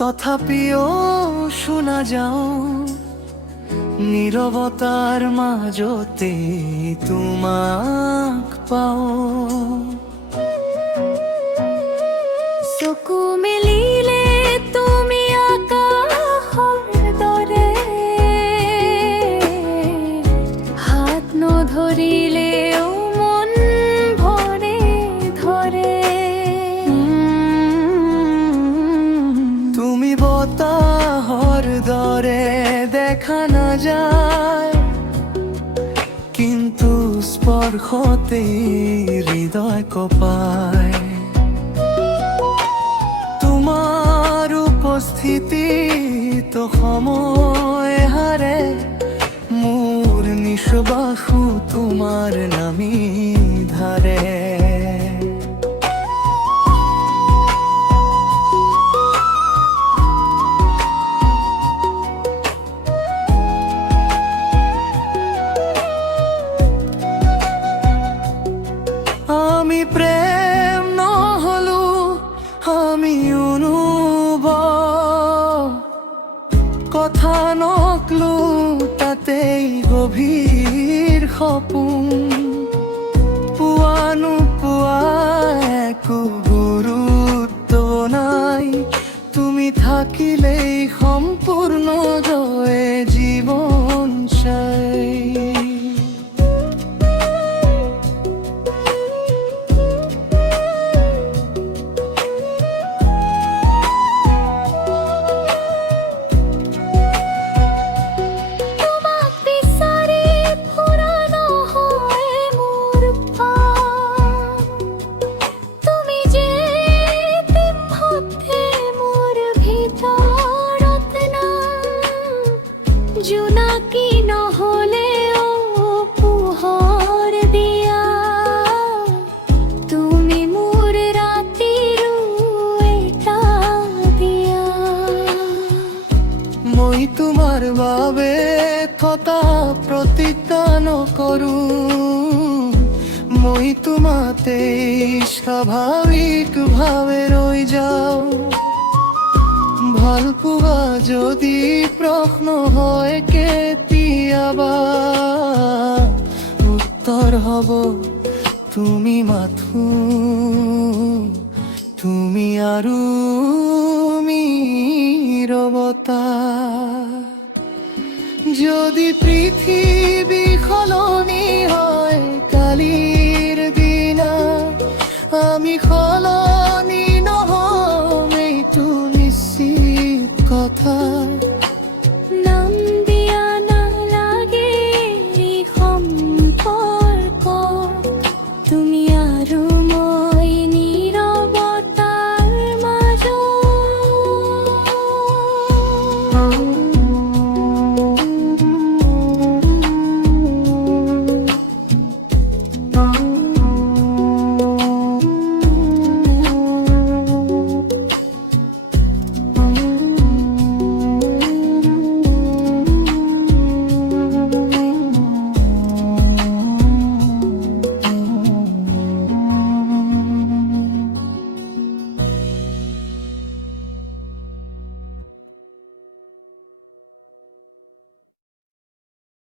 তথাপিও শোনা যাও নীরবতার মাজতে তোমাক পাও। চকু মেলিলে তুমি আকাশৰ দৰে, হাত নধৰিলেও মন ভৰে ধৰে। তুমি বতাহৰ দৰে দেখা নাযায়, কিন্তু স্পৰ্শতে হৃদয় কঁপায়। তোমাৰ উপস্থিতিত সময় হাৰে, মোৰ নিশ্বাসো তোমাৰ নামি ধাৰে। আমি প্রেম নহলো, আমি অনুভৱ, কথা নকলো তাতেই গভীৰ সপোন। পোৱা নোপোৱা একো গুৰুত্ব নাই, তুমি থাকিলেই সম্পূৰ্ণ জয় জীৱন চাই। জোনাকি নহলেও পোহৰ দিয়া, তুমি মোৰ ৰাতিৰো এটা দিয়া। মই তোমাৰ বাবে থকা প্ৰতিজ্ঞা নকৰোঁ, মই তোমাতেই স্বাভাৱিকভাৱে ৰৈ যাওঁ। ভাল পোৱা যদি প্ৰশ্ন হয় কেতিয়াবা, উত্তৰ হ'ব তুমি মাথো, তুমি আৰু নীৰৱতা। যদি পৃথিৱী